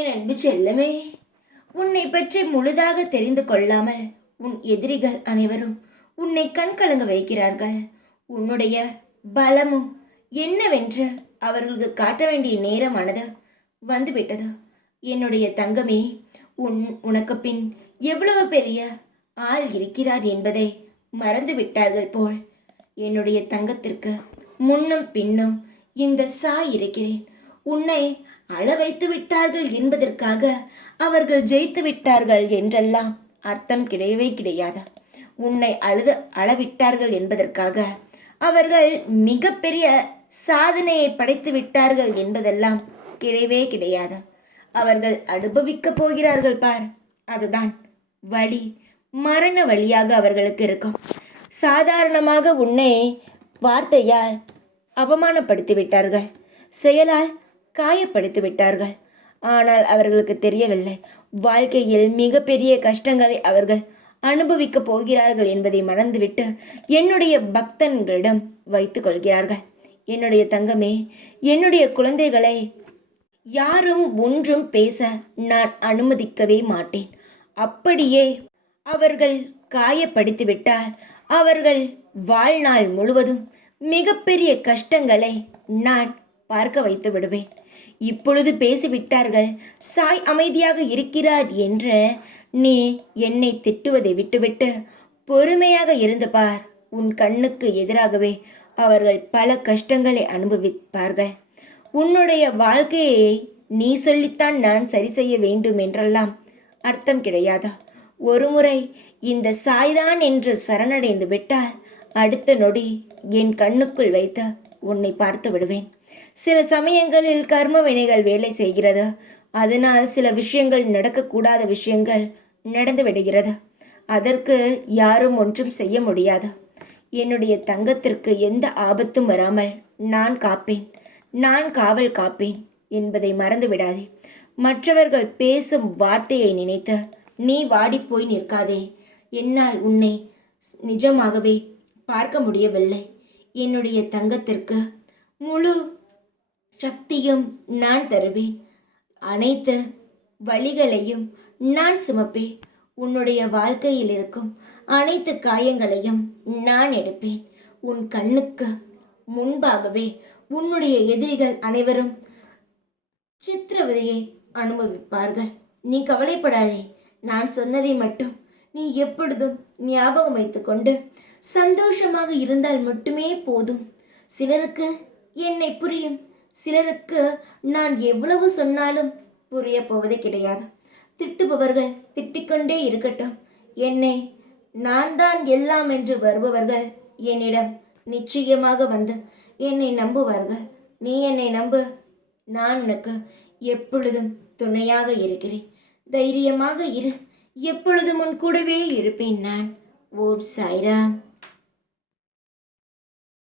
என் அன்பு செல்லமே, உன்னை பற்றி முழுதாக தெரிந்து கொள்ளாமல் உன் எதிரிகள் அனைவரும் உன்னை கண்கலங்க வைக்கிறார்கள். உன்னுடைய பலமும் என்னவென்று அவர்களுக்கு காட்ட வேண்டிய நேரமானது வந்துவிட்டது. என்னுடைய தங்கமே, உனக்கு பின் எவ்வளவு பெரிய ஆள் இருக்கிறார் என்பதை மறந்து விட்டார்கள் போல். என்னுடைய தங்கத்திற்கு முன்னும் பின்னும் இந்த சாய் இருக்கிறேன். உன்னை அழ வைத்து விட்டார்கள் என்பதற்காக அவர்கள் ஜெயித்து விட்டார்கள் என்றெல்லாம் அர்த்தம் கிடையவே கிடையாது. உன்னை அளவிட்டார்கள் என்பதற்காக அவர்கள் மிகப்பெரிய சாதனையை படைத்து விட்டார்கள் என்பதெல்லாம் கிடையவே கிடையாது. அவர்கள் அனுபவிக்கப் போகிறார்கள் பார், அதுதான் வழி, மரண வழியாக அவர்களுக்கு இருக்கும். சாதாரணமாக உன்னை வார்த்தையால் அவமானப்படுத்தி விட்டார்கள், செயலால் காயப்படுத்தி விட்டார்கள். ஆனால் அவர்களுக்கு தெரியவில்லை, வாழ்க்கையில் மிகப்பெரிய கஷ்டங்களை அவர்கள் அனுபவிக்கப் போகிறார்கள் என்பதை மறந்துவிட்டு என்னுடைய பக்தன்களிடம் வைத்து கொள்கிறார்கள். என்னுடைய தங்கமே, என்னுடைய குழந்தைகளை யாரும் ஒன்றும் பேச நான் அனுமதிக்கவே மாட்டேன். அப்படியே அவர்கள் காயப்படுத்திவிட்டால் அவர்கள் வாழ்நாள் முழுவதும் மிகப்பெரிய கஷ்டங்களை நான் பார்க்க வைத்து விடுவேன். இப்பொழுது பேசிவிட்டார்கள், சாய் அமைதியாக இருக்கிறார் என்று நீ என்னை திட்டுவதை விட்டுவிட்டு பொறுமையாக இருந்து பார். உன் கண்ணுக்கு எதிராகவே அவர்கள் பல கஷ்டங்களை அனுபவிப்பார்கள். உன்னுடைய வாழ்க்கையை நீ சொல்லித்தான் நான் சரி செய்ய வேண்டும் என்றெல்லாம் அர்த்தம் கிடையாதா? ஒருமுறை இந்த சாய்தான் என்று சரணடைந்து விட்டால் அடுத்த நொடி என் கண்ணுக்குள் வைத்து உன்னை பார்த்து விடுவேன். சில சமயங்களில் கர்ம வினைகள் வேலை செய்கிறது. அதனால் சில விஷயங்கள் நடக்கக்கூடாத விஷயங்கள் நடந்து விடுகிறது. அதற்கு யாரும் ஒன்றும் செய்ய முடியாது. என்னுடைய தங்கத்திற்கு எந்த ஆபத்தும் வராமல் நான் காப்பேன், நான் காவல் காப்பேன் என்பதை மறந்து விடாதே. மற்றவர்கள் பேசும் வார்த்தையை நினைத்து நீ வாடிப்போய் நிற்காதே. என்னால் உன்னை நிஜமாகவே பார்க்க முடியவில்லை. என்னுடைய தங்கத்திற்கு முழு சக்தியும் நான் தருவேன். அனைத்து வழிகளையும் நான் சுமப்பேன். உன்னுடைய வாழ்க்கையில் இருக்கும் அனைத்து காயங்களையும் நான் எடுப்பேன். உன் கண்ணுக்கு முன்பாகவே உன்னுடைய எதிரிகள் அனைவரும் சித்திரவதையை அனுபவிப்பார்கள். நீ கவலைப்படாதே. நான் சொன்னதை மட்டும் நீ எப்பொழுதும் ஞாபகம் வைத்து கொண்டு சந்தோஷமாக இருந்தால் மட்டுமே போதும். சிலருக்கு என்னை புரியும், சிலருக்கு நான் எவ்வளவு சொன்னாலும் புரிய போவது கிடையாது. திட்டுபவர்கள் திட்டிக்கொண்டே இருக்கட்டும். என்னை நான் தான் எல்லாம் என்று வருபவர்கள் என்னிடம் நிச்சயமாக வந்து என்னை நம்புவார்கள். நீ என்னை நம்பு. நான் உனக்கு எப்பொழுதும் துணையாக இருக்கிறேன். தைரியமாக இரு. எப்பொழுதும் உன் கூடவே இருப்பேன் நான். ஓம் சாய்ராம்.